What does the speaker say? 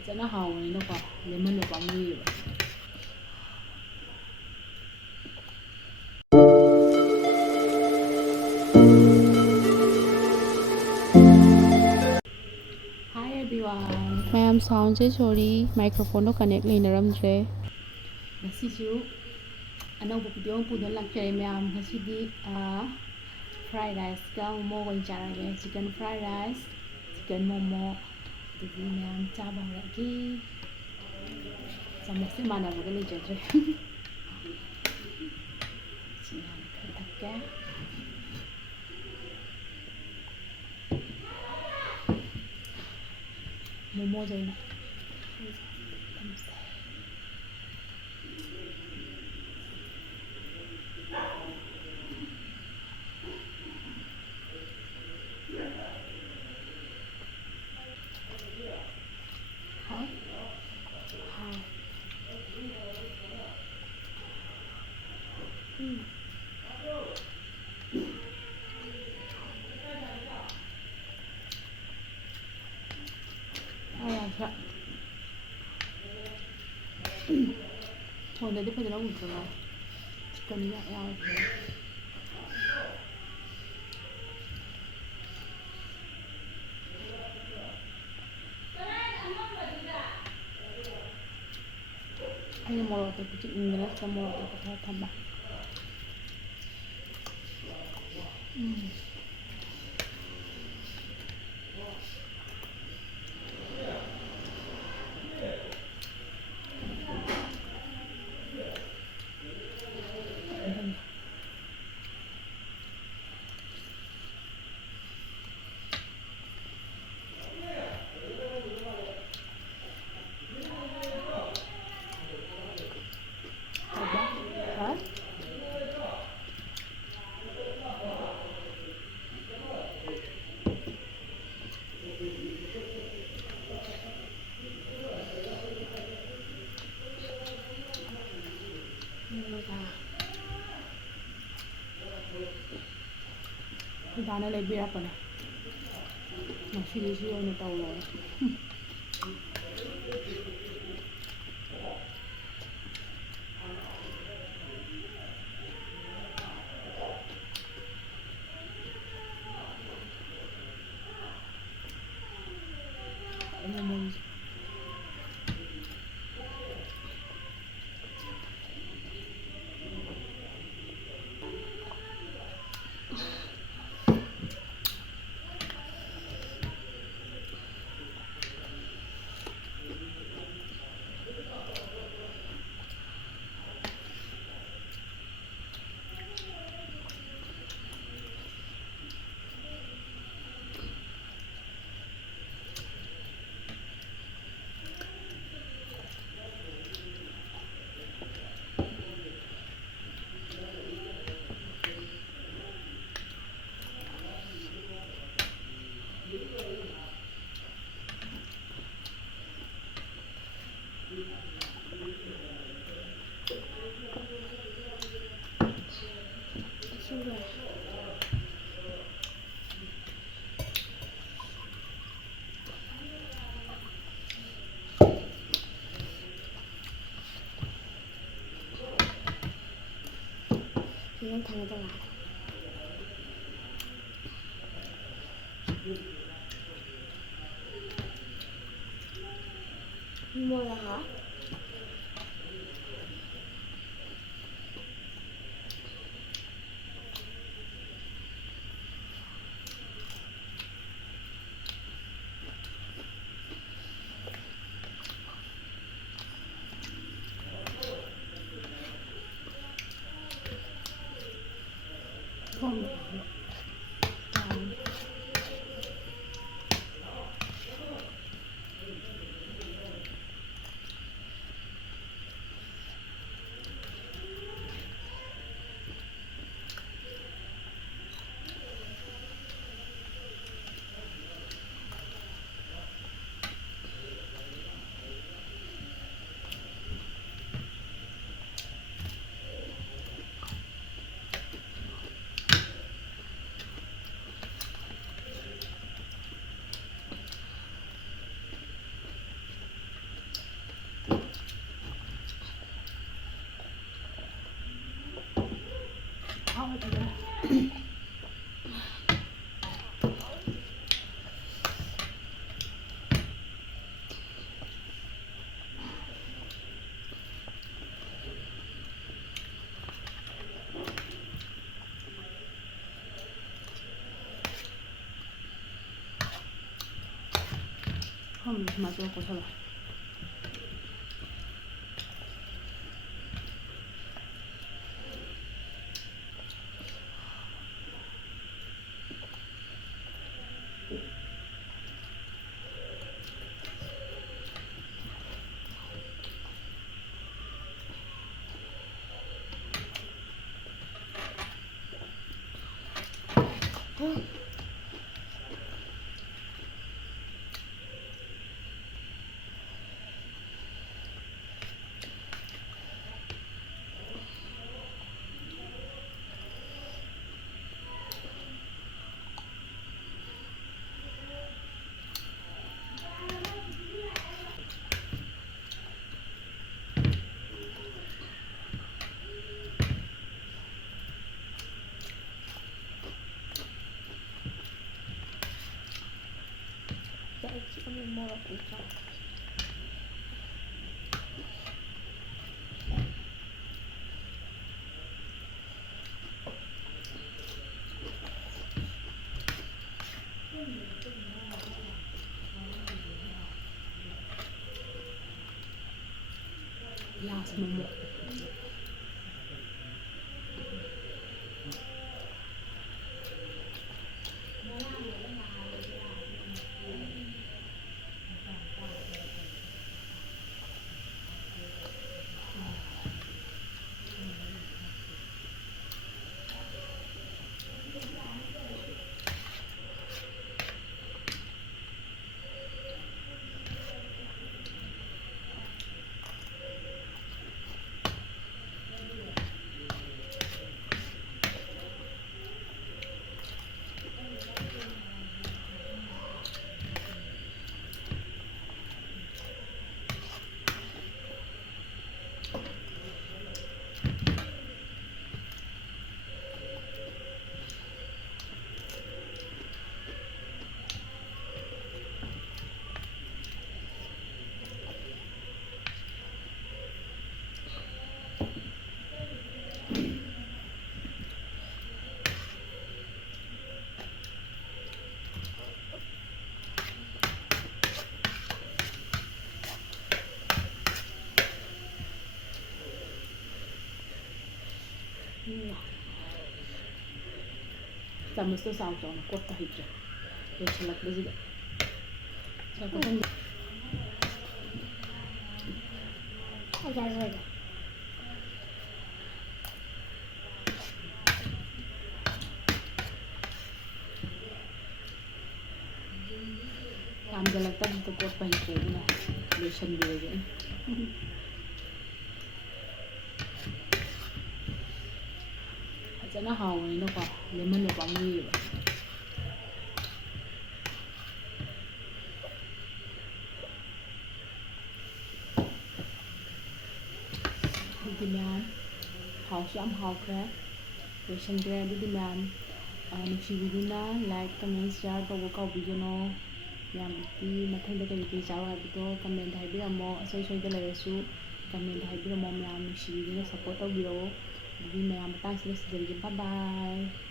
ꯐꯖꯅ ꯍꯥꯎꯕꯅꯤꯅꯀꯣ ꯂꯦꯝꯍꯟꯕ ꯄꯥꯝꯃꯨꯏꯌꯦꯕ. Hi everyone. ꯃꯌꯥꯝ ꯁꯥꯎꯟꯁꯦ ꯁꯣꯔꯤ ꯃꯥꯏꯀ꯭ꯔꯣꯐꯣꯟꯗꯣ connect ꯂꯩꯅꯔꯝꯗ꯭ꯔꯦ. ꯉꯁꯤꯁꯨ ꯑꯅꯧꯕ ꯚꯤꯗꯤꯑꯣ ꯑꯃ ꯄꯨꯗꯨꯅ ꯂꯥꯛꯆꯔꯦ ꯃꯌꯥꯝ. ꯉꯁꯤꯗꯤ ꯐ꯭ꯔꯥꯏ ꯔꯥꯏꯁꯀ ꯃꯣꯃꯣ ꯑꯣꯏꯅ ꯆꯥꯔꯒꯦ. Chicken fry rice, chicken momo. ꯑꯗꯨꯗꯤ ꯃꯌꯥꯝ ꯆꯥꯕ ꯍꯧꯔꯛꯑꯒꯦ. ꯆꯥꯃꯁꯁꯦ ꯃꯥꯟꯅꯕꯒ ꯂꯩꯖꯗ꯭ꯔꯦ. ꯏꯁꯤꯡ ꯍꯥꯟꯅ ꯈꯔ ꯊꯛꯀꯦ. ꯃꯣꯃꯣꯁꯦ ꯑꯩꯅ ꯍꯥꯎ ꯍꯥꯎ ꯐꯣꯟꯗꯗꯤ ꯐꯖꯅ ꯎꯗ꯭ꯔꯣ? ꯆꯤꯛꯀꯟ ꯌꯥꯎꯔꯦ. ꯑꯩꯅ ꯃꯣꯔꯣꯛ ꯑꯇꯦꯛꯄ ꯆꯤꯛꯅꯤꯡꯗꯅ ꯁꯤꯗ ꯃꯣꯔꯣꯛ ꯑꯇꯦꯛꯄ ꯈꯔ ꯊꯝꯕ. ꯗꯥꯅ ꯂꯩꯕꯤꯔꯛꯄꯅꯦ. ꯉꯁꯤꯗꯤ ꯁꯤ ꯑꯣꯏꯅ ꯇꯧꯔꯣꯅ. 이건 당근아. 뭐야? 처음으로 마지막 거 사봐. 야, 지금 뭐라고 있잖아. Last moment. Tämmöistä sautaa on kohta hidra. Jos sillä presida. Se on kohta 잘 보여. काम जलता है तो कोट पहन के ना लोशन भी हो जाए. Chắc nó hầu này nó còn lemon nó còn nhiều. Đi làm hầu xóm hầu cái rồi xem ra đi làm một số video like comment share câu câu video nó làm đi mà thấy cái video cháu là video comment hay biết là mò xoay xoay cái này su comment hay biết là mò làm một số video support tao video đi mẹ mà tăng sẽ bye bye.